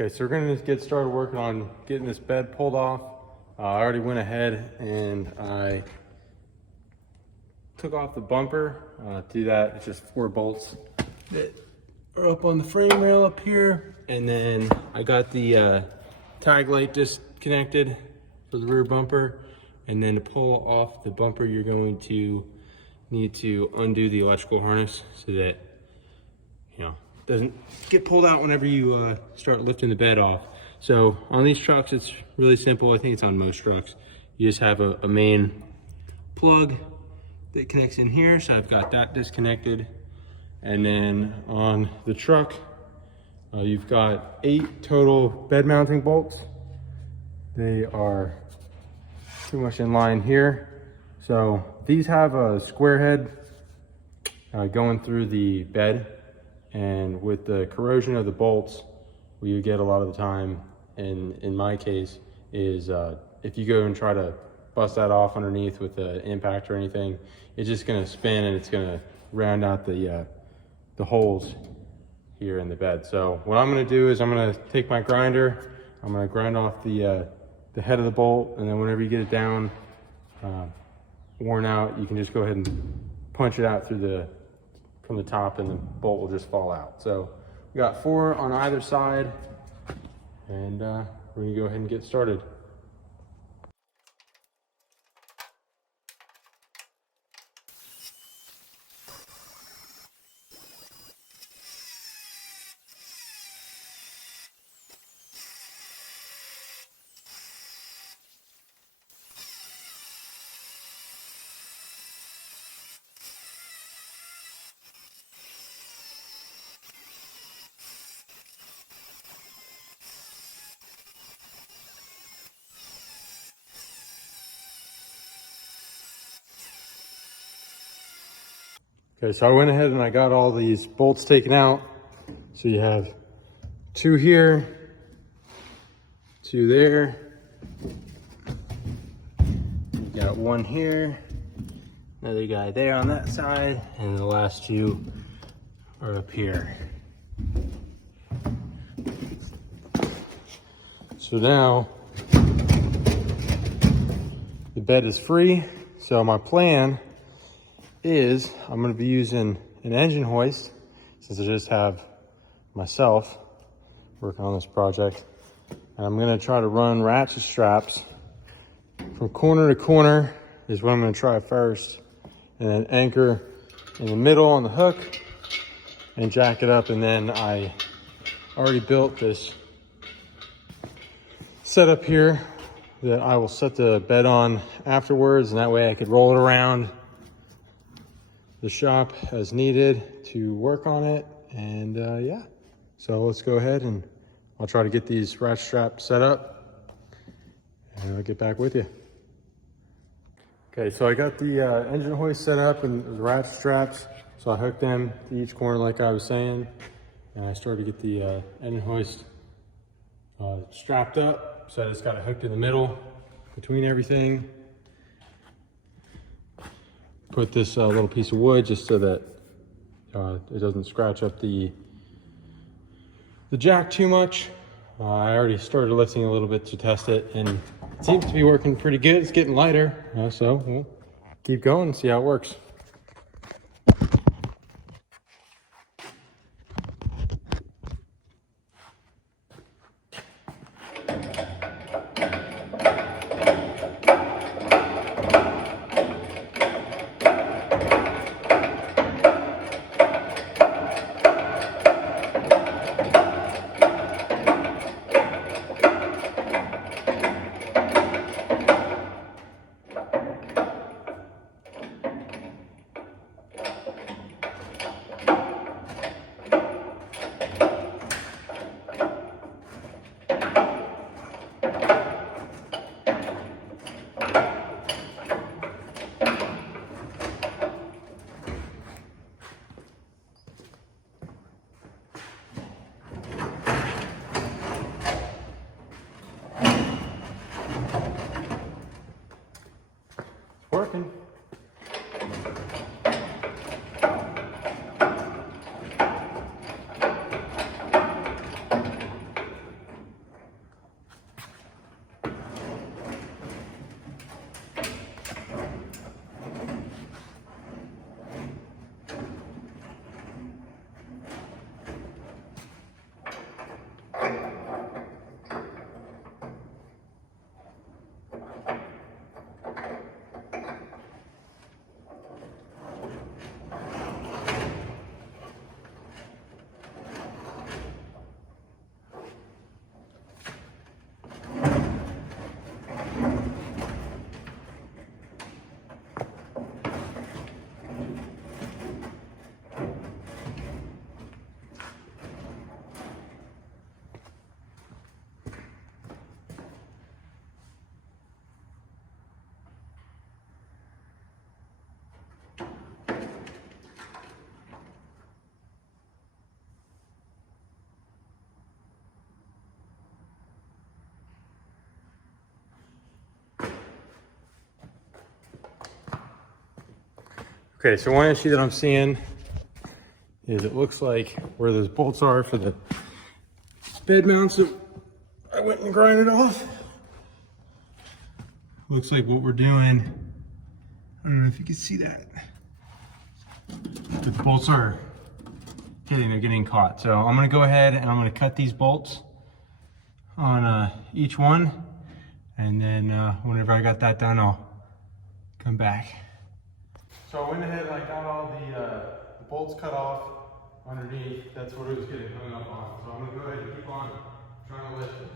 Okay, so we're gonna just get started working on getting this bed pulled off. I already went ahead and I took off the bumper. To do that, it's just 4 bolts that are up on the frame rail up here. And then I got the tag light disconnected for the rear bumper. And then to pull off the bumper, you're going to need to undo the electrical harness so that, you know, it doesn't get pulled out whenever you start lifting the bed off. So on these trucks, it's really simple. I think it's on most trucks. You just have a main plug that connects in here. So I've got that disconnected. And then on the truck, you've got 8 total bed mounting bolts. They are pretty much in line here. So these have a square head going through the bed, and with the corrosion of the bolts, what you get a lot of the time, in my case, is if you go and try to bust that off underneath with an impact or anything, it's just gonna spin and it's gonna round out the holes here in the bed. So what I'm gonna do is I'm gonna take my grinder, I'm gonna grind off the head of the bolt, and then whenever you get it down, worn out, you can just go ahead and punch it out from the top, and the bolt will just fall out. So we got 4 on either side, and we're gonna go ahead and get started. Okay, so I went ahead and I got all these bolts taken out. So you have 2 here, 2 there. You got 1 here, another guy there on that side, and the last 2 are up here. So now the bed is free. So my plan is I'm going to be using an engine hoist, since I just have myself working on this project, and I'm going to try to run ratchet straps from corner to corner is what I'm going to try first, and then anchor in the middle on the hook and jack it up. And then I already built this setup here that I will set the bed on afterwards, and that way I could roll it around the shop as needed to work on it. And yeah, so let's go ahead and I'll try to get these ratchet straps set up, and I'll get back with you. Okay, so I got the engine hoist set up and the ratchet straps, so I hooked them to each corner like I was saying, and I started to get the engine hoist strapped up. So I just got it hooked in the middle between everything. Put this little piece of wood just so that it doesn't scratch up the jack too much. I already started lifting a little bit to test it, and it seems to be working pretty good. It's getting lighter, so we'll keep going and see how it works. Working. Okay, so one issue that I'm seeing is it looks like where those bolts are for the bed mounts that I went and grinded off. Looks like what we're doing, I don't know if you can see that, but the bolts are they're getting caught. So I'm gonna go ahead and I'm gonna cut these bolts on each one. And then whenever I got that done, I'll come back. So I went ahead and I got all the bolts cut off underneath. That's what it was getting hung up on. So I'm gonna go ahead and keep on trying to lift it.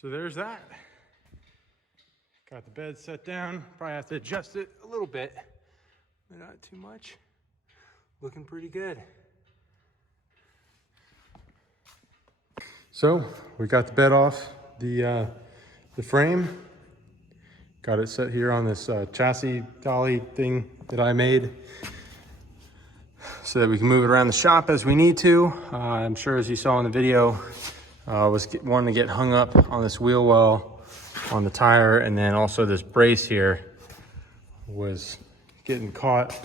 So there's that. Got the bed set down. Probably have to adjust it a little bit, but not too much. Looking pretty good. So we got the bed off the frame. Got it set here on this chassis dolly thing that I made so that we can move it around the shop as we need to. I'm sure as you saw in the video, was wanting to get hung up on this wheel well on the tire, and then also this brace here was getting caught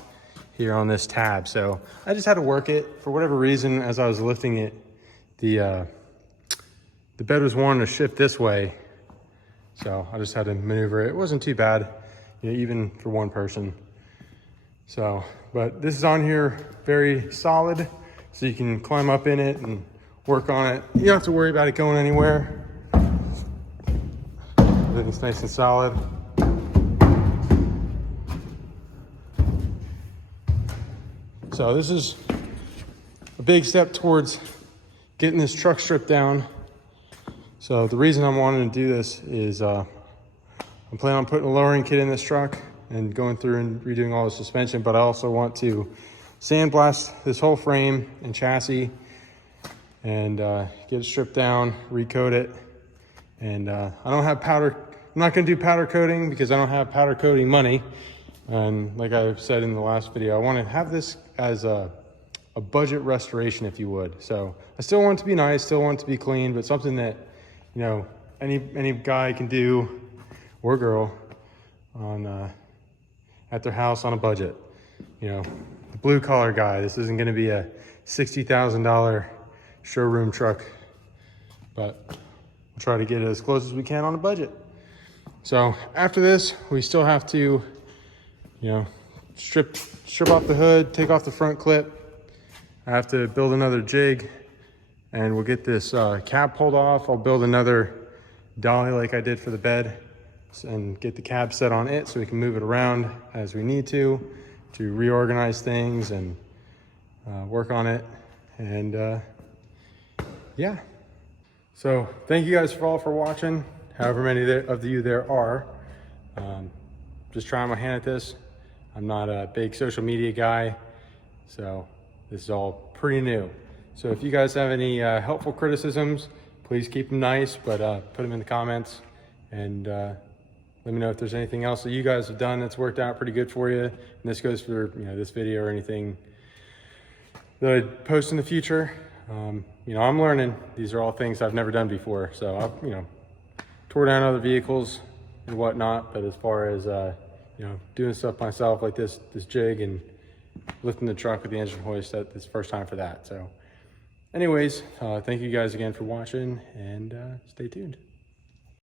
here on this tab. So I just had to work it. For whatever reason, as I was lifting it, the bed was wanting to shift this way. So I just had to maneuver it. It wasn't too bad, you know, even for one person. So, but this is on here very solid, so you can climb up in it and work on it. You don't have to worry about it going anywhere. Everything's nice and solid. So this is a big step towards getting this truck stripped down. So the reason I'm wanting to do this is I'm planning on putting a lowering kit in this truck and going through and redoing all the suspension, but I also want to sandblast this whole frame and chassis and get it stripped down, recoat it. And I don't have powder. I'm not gonna do powder coating because I don't have powder coating money. And like I said in the last video, I want to have this as a budget restoration, if you would. So I still want it to be nice, still want it to be clean, but something that, you know, any guy can do, or girl, on at their house on a budget. You know, the blue collar guy. This isn't gonna be a $60,000 showroom truck, but we'll try to get it as close as we can on a budget. So after this, we still have to, you know, strip off the hood, take off the front clip. I have to build another jig, and we'll get this cab pulled off. I'll build another dolly like I did for the bed and get the cab set on it so we can move it around as we need to reorganize things and work on it. And yeah. So thank you guys all for watching, however many of you there are. Just trying my hand at this. I'm not a big social media guy. So this is all pretty new. So if you guys have any helpful criticisms, please keep them nice, but put them in the comments, and let me know if there's anything else that you guys have done that's worked out pretty good for you. And this goes for this video or anything that I post in the future. I'm learning. These are all things I've never done before. So I've tore down other vehicles and whatnot, but as far as doing stuff myself like this jig and lifting the truck with the engine hoist, that's the first time for that. So anyways, thank you guys again for watching, and stay tuned.